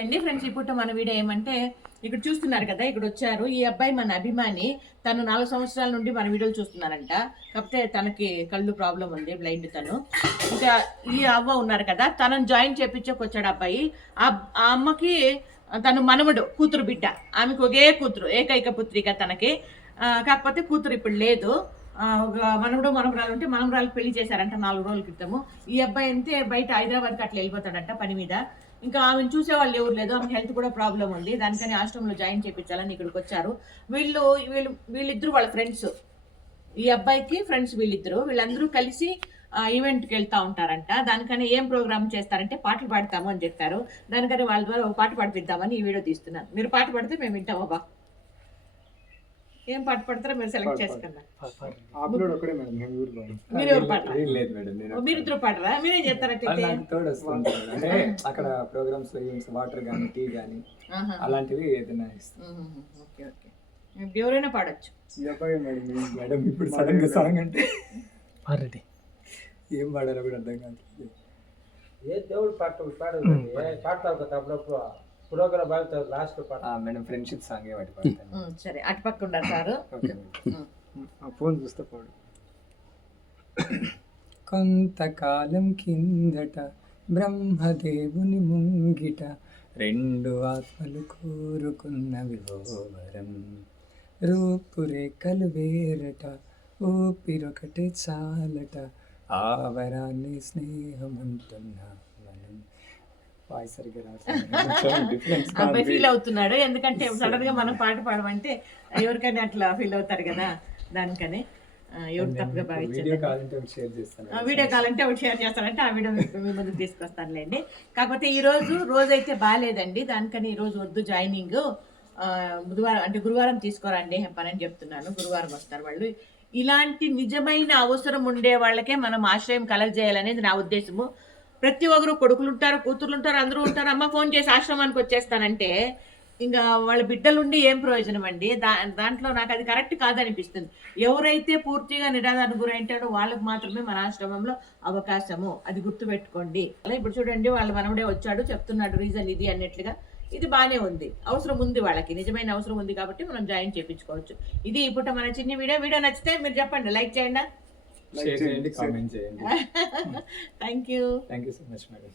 నమస్తే అండి. ఫ్రెండ్స్ ఇప్పుడు మన వీడియో ఏమంటే ఇక్కడ చూస్తున్నారు కదా ఇక్కడ వచ్చారు. ఈ అబ్బాయి మన అభిమాని. తను నాలుగు సంవత్సరాల నుండి మన వీడియోలు చూస్తున్నారంట. కాకపోతే తనకి కళ్ళు ప్రాబ్లం ఉంది బ్లైండ్ తను. ఇంకా ఈ అవ్వ ఉన్నారు కదా తనను జాయిన్ చేపించకొచ్చాడు అబ్బాయి. ఆ ఆ అమ్మకి తను మనవడు కూతురు బిడ్డ. ఆమెకు ఒకే కూతురు ఏకైక పుత్రిక తనకి. కాకపోతే కూతురు ఇప్పుడు లేదు. మనవడు మనవరాలు ఉంటే మనవరాలు పెళ్ళి చేశారంట నాలుగు రోజుల క్రితము. ఈ అబ్బాయి అంతే బయట హైదరాబాద్కి అట్లా వెళ్ళిపోతాడంట పని మీద. ఇంకా ఆమెను చూసే వాళ్ళు ఎవరు లేదు ఆమె హెల్త్ కూడా ప్రాబ్లం ఉంది. దానికని ఆశ్రమంలో జాయిన్ చేయించాలని ఇక్కడికి వచ్చారు. వీళ్ళు వీళ్ళు వీళ్ళిద్దరు వాళ్ళ ఫ్రెండ్స్. ఈ అబ్బాయికి ఫ్రెండ్స్ వీళ్ళిద్దరు. వీళ్ళందరూ కలిసి ఈవెంట్కి వెళ్తా ఉంటారంట. దానికని ఏం ప్రోగ్రామ్ చేస్తారంటే పాటలు పాడతాము అని చెప్పారు. దానికని వాళ్ళ ద్వారా ఒక పాట పాడిపిద్దామని ఈ వీడియో తీస్తున్నాను. మీరు పాట పాడితే మేము వింటాం బాబా ఏం పాట పాడతారో మీరు సెలెక్ట్ అప్లోడ్ ఒకటే మేడం పోయాం మీరు ఎవరు పాడరా ఏం లేదు మేడం నేను మీరు ఇద్దరు పాడరా? మీరేం చేస్తారంటే నాకు తోడు వస్తుంది అంటే అక్కడ ప్రోగ్రామ్స్ ఈవెంట్స్ వాటర్ కానీ టీ కానీ. అలాంటివి ఏదైనా. Okay okay. ఎవరైనా పాడొచ్చు. మేడం ఇప్పుడు సడన్గా సాంగ్ అంటే పాడండి. ఏం పాడాలో కూడా అర్థం కాదు ఏ దేవుడు పాట పాడు ఏ పాడతావు కదా అప్పుడప్పుడు. లాస్ట్ పాట ఆ, మేడం ఫ్రెండ్షిప్ సాంగ్ ఏ వాటి పాడతాను సరే అటుపక్క ఉండాలి సారు. ఓకే. ఆ ఫోన్ చూస్తే పాడు. కొంతకాలం కిందట బ్రహ్మదేవుని ముంగిట రెండు ఆత్మలు కోరుకున్నవి ఓవరం రూపురేఖలు వేరట ఊపిరొకటే చాలట ఆవరాన్ని స్నేహం అంటున్నా మనం వాయిస్ సరిగ్గా రావట్లేదు. అబ్బాయి ఫీల్ అవుతున్నాడు. ఎందుకంటే సడన్గా మనం పాట పాడమంటే ఎవరికైనా అట్లా ఫీల్ అవుతారు కదా దానికని. ఎవరు తప్పుగా వీడియో భావించారు వీడియో కావాలంటే ఒకటి షేర్ చేస్తానంటే ఆ వీడియో మీ ముందుకు తీసుకొస్తానులేండి. కాకపోతే ఈ రోజు రోజు అయితే బాగాలేదండి దానికని ఈ రోజు వద్దు జాయినింగ్ ఆ, బుధవారం అంటే గురువారం తీసుకోరండి పని అని చెప్తున్నాను. గురువారం వస్తారు వాళ్ళు. ఇలాంటి నిజమైన అవసరం ఉండే వాళ్ళకే మనం ఆశ్రయం కలగజేయాలనేది నా ఉద్దేశము. ప్రతి ఒక్కరు కొడుకులు ఉంటారు కూతుర్లు ఉంటారు అందరూ ఉంటారు అమ్మ ఫోన్ చేసి ఆశ్రమానికి వచ్చేస్తానంటే ఇంకా వాళ్ళ బిడ్డలుండి ఏం ప్రయోజనం అండి దా దాంట్లో నాకు అది కరెక్ట్ కాదనిపిస్తుంది. ఎవరైతే పూర్తిగా నిరాధారణ గురైంటాడో వాళ్ళకి మాత్రమే మన ఆశ్రమంలో అవకాశము. అది గుర్తుపెట్టుకోండి. అలా ఇప్పుడు చూడండి వాళ్ళ మనవడే వచ్చాడు చెప్తున్నాడు రీజన్ ఇది అన్నట్లుగా. ఇది బాగానే ఉంది. అవసరం ఉంది వాళ్ళకి. నిజమైన అవసరం ఉంది కాబట్టి మనం జాయిన్ చేయించుకోవచ్చు. ఇది ఇప్పుడు మన చిన్న వీడియో. వీడియో నచ్చితే మీరు చెప్పండి. లైక్ చేయండి. లైక్ చేయండి కామెంట్ చేయండి thank you thank you so much madam